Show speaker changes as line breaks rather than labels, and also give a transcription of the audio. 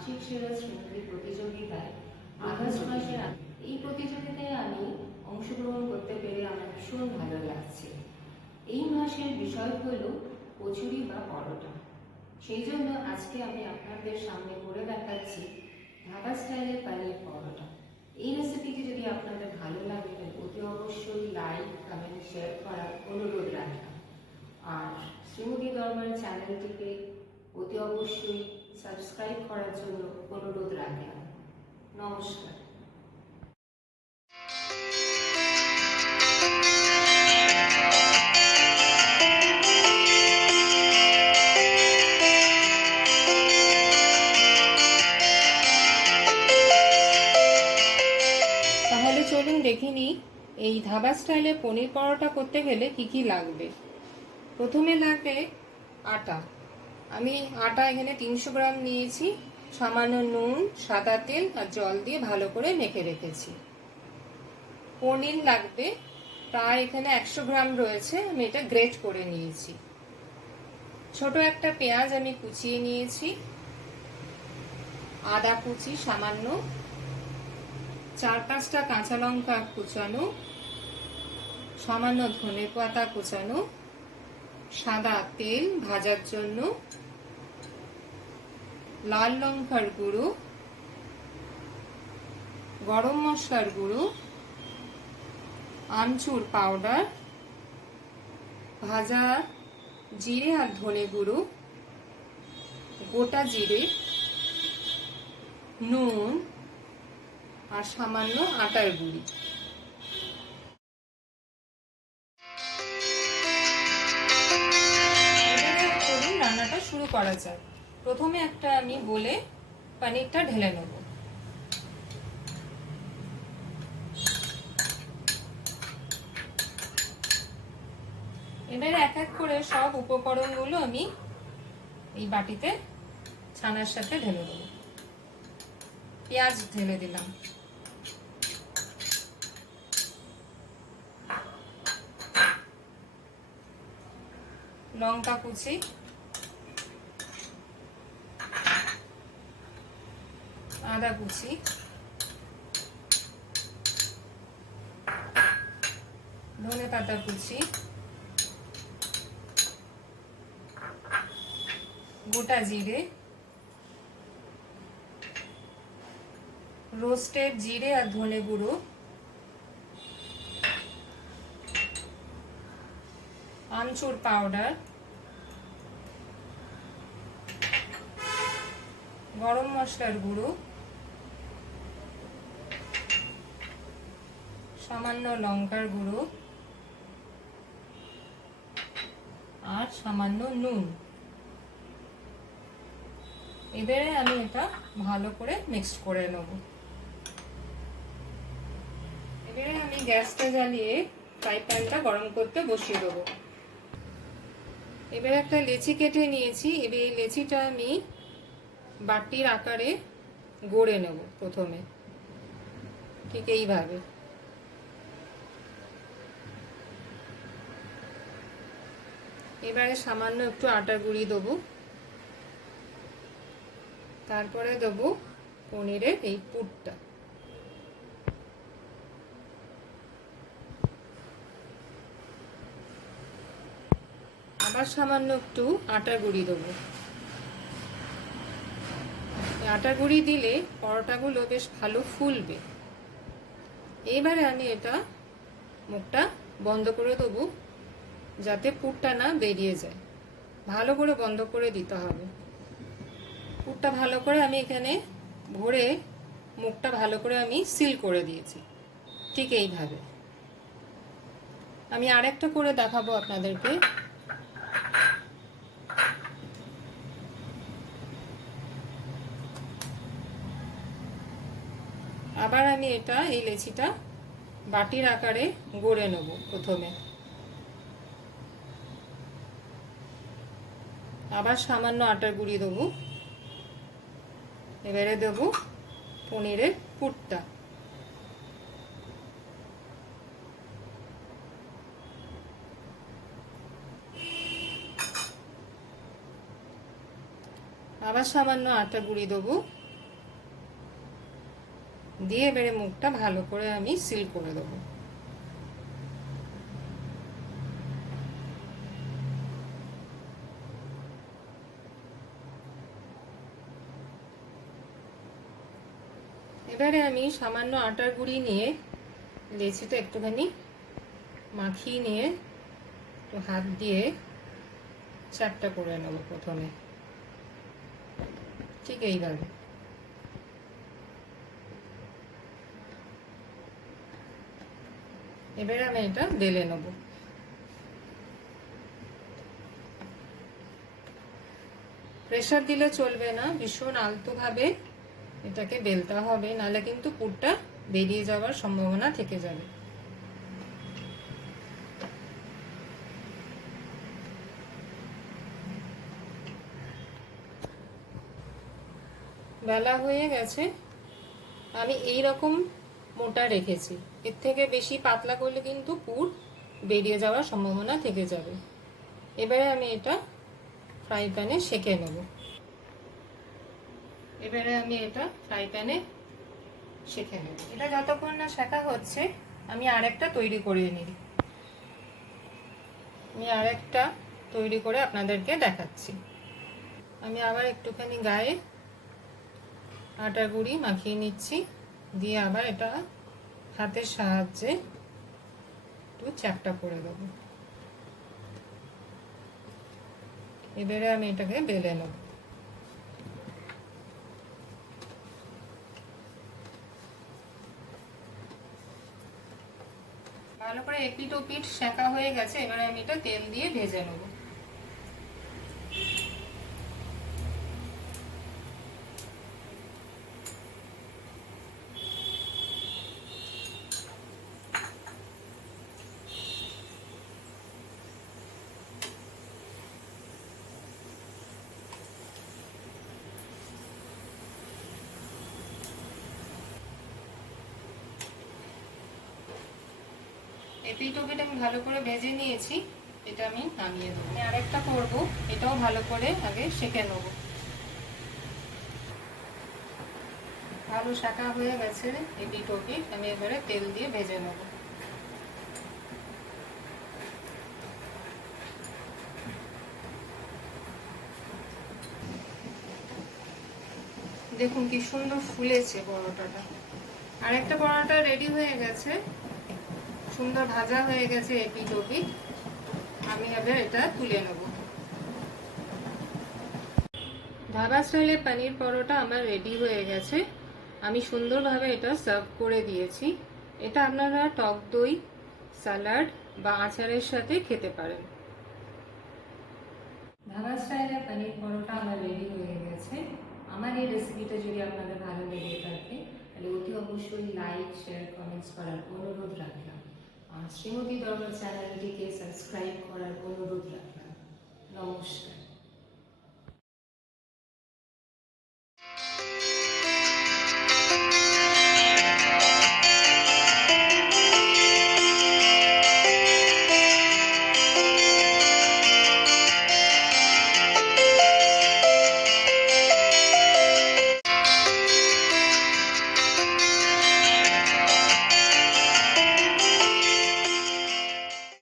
সেরা শ্রীমতী প্রতিযোগিতায় আগস্ট মাসে এই প্রতিযোগিতায় আমি অংশগ্রহণ করতে পেরে আমার ভীষণ ভালো লাগছে। এই মাসের বিষয় হল কচুরি বা পরোটা। সেই জন্য আজকে আমি আপনাদের সামনে করে দেখাচ্ছি ঢাকা স্টাইলের পানির পরোটা। এই রেসিপিটি যদি আপনাদের ভালো লাগে অতি অবশ্যই লাইক কমেন্ট শেয়ার করার অনুরোধ রাখলাম। আর শ্রীমতী দরবার চ্যানেলটিকে অতি অবশ্যই সাবস্ক্রাইব করার জন্য অনুরোধ রাখলাম। নমস্কার। এই ধাবা স্টাইলে পনির পরোটা করতে গেলে কি কি লাগবে? প্রথমে লাগবে আটা। আমি আটা এখানে তিনশো গ্রাম নিয়েছি। সামান্য নুন, সাদা তেল আর জল দিয়ে ভালো করে মেখে রেখেছি। পনির লাগবে। প্রায় এখানে একশো গ্রাম রয়েছে। আমি এটা গ্রেট করে নিয়েছি। ছোট একটা পেঁয়াজ আমি কুচিয়ে নিয়েছি। আদা কুচি সামান্য। চার পাঁচটা কাঁচা লঙ্কা কুচানো। সামান্য ধনে পাতা কুচানো। সাদা তেল ভাজার জন্য। লাল লঙ্কার গুঁড়ো। গরম মশলার গুঁড়ো। আমচুর পাউডার। ভাজা জিরে আর ধনে গুঁড়ো। গোটা জিরে। নুন আর সামান্য আটার গুঁড়ি। শুরু করা যাক। প্রথমে একটা আমি বলে পানিরটা ঢেলে নেব। এবারে এক এক করে সব উপকরণগুলো আমি এই বাটিতে ছানার সাথে ঢেলে দেবো। পেঁয়াজ ঢেলে দিলাম। লঙ্কা কুচি আদা কুচি। ধনে পাতা কুচি। গোটা জিরে। রোস্টেড জিরে আর ধনে গুঁড়ো। আমচুর পাউডার। গরম মশলার গুঁড়ো। সামান্য লঙ্কার গুঁড়ো আর সামান্য নুন। এবারে আমি এটা ভালো করে মিক্সড করে নেব। এবারে আমি গ্যাসটা জ্বালিয়ে ফ্রাই প্যানটা গরম করতে বসিয়ে দেবো। এবারে একটা লেচি কেটে নিয়েছি। এবার এই লেচিটা আমি বাটির আকারে গড়ে নেব প্রথমে। ঠিক এইভাবে। এবারে সামান্য একটু আটা গুঁড়ি দেবো। তারপরে দেবো পনিরের এই পুরটা। আবার সামান্য একটু আটা গুঁড়ি দেবো। আটা গুঁড়ি দিলে পরোটাগুলো বেশ ভালো ফুলবে। এবারে আমি এটা মুখটা বন্ধ করে দেবো। যাতে পুরটা না বেরিয়ে যায়। ভালো করে বন্ধ করে দিতে হবে। পুরটা ভালো করে আমি এখানে ভরে মুখটা ভালো করে আমি সিল করে দিয়েছি। ঠিক এইভাবে। আমি আরেকটা করে দেখাবো আপনাদেরকে। আবার আমি এটা এই লেচিটা বাটির আকারে গড়ে নেব প্রথমে। আবার সামান্য আটার গুঁড়ি দেবো। এবারে দেব পনিরের পুরটা। আবার সামান্য আটা গুঁড়ি দেবো। দিয়ে এবারে মুখটা ভালো করে আমি সিল করে দেবো। এবারে আমি সামান্য আটার গুঁড়ি নিয়ে, লেচিটা একটুখানি মাখিয়ে নিয়ে একটু হাত দিয়ে চ্যাপটা করে নেব প্রথমে। ঠিক এইভাবে। এবারে আমি এটা বেলে নেব। প্রেশার দিলে চলবে না, ভীষণ আলতোভাবে এটাকে বেলতে হবে, নাহলে কিন্তু পুরটা বেরিয়ে যাওয়ার সম্ভাবনা থেকে যাবে। বেলা হয়ে গেছে, আমি এই রকম মোটা রেখেছি। এর থেকে বেশি পাতলা করলে কিন্তু পুর বেরিয়ে যাওয়ার সম্ভাবনা থেকে যাবে। এবারে আমি এটা ফ্রাই প্যানে সেঁকে নেব। এবারে আমি এটা ফ্রাই প্যানে সেঁকে নেব। এটা যতক্ষণ না শেখা হচ্ছে, আমি আরেকটা তৈরি করে নিই। আমি আরেকটা তৈরি করে আপনাদেরকে দেখাচ্ছি। আমি আবার একটুখানি গায়ে আটার গুঁড়ি মাখিয়ে নিচ্ছি, দিয়ে আবার এটা হাতের সাহায্যে একটু চ্যাপটা করে দেবো। এবারে আমি এটাকে বেলে নেব। ভালো করে এপিট ওপিট সেঁকা হয়ে গেছে এবারে আমি এটা তেল দিয়ে ভেজে নেব। এপিট ওপিট আমি ভালো করে ভেজে নিয়েছি, এটা আমি নামিয়ে দেবো আমি আরেকটা এটাও ভালো করে আগে নেব। ভালো হয়ে গেছে এপিট ওপিট আমি এবারে তেল দিয়ে ভেজে দেখুন কি সুন্দর ফুলেছে পরোটাটা। আরেকটা পরোটা রেডি হয়ে গেছে। সুন্দর ভাজা হয়ে গেছে এপি ওপিট আমি এবার এটা তুলে নেব। ধাবা স্টাইলে পনির পরোটা আমার রেডি হয়ে গেছে। আমি সুন্দরভাবে এটা সার্ভ করে দিয়েছি। এটা আপনারা টক দই স্যালাড বা আচারের সাথে খেতে পারেন। ধাবা স্টাইলে পনির পরোটা আমার রেডি হয়ে গেছে। আমার এই রেসিপিটা যদি আপনাদের ভালো লেগে থাকে, তাহলে অতি অবশ্যই লাইক শেয়ার কমেন্টস করার অনুরোধ রাখলাম। শ্রীমতী দরবার চ্যানেলটিকে সাবস্ক্রাইব করার অনুরোধ রাখলাম। নমস্কার।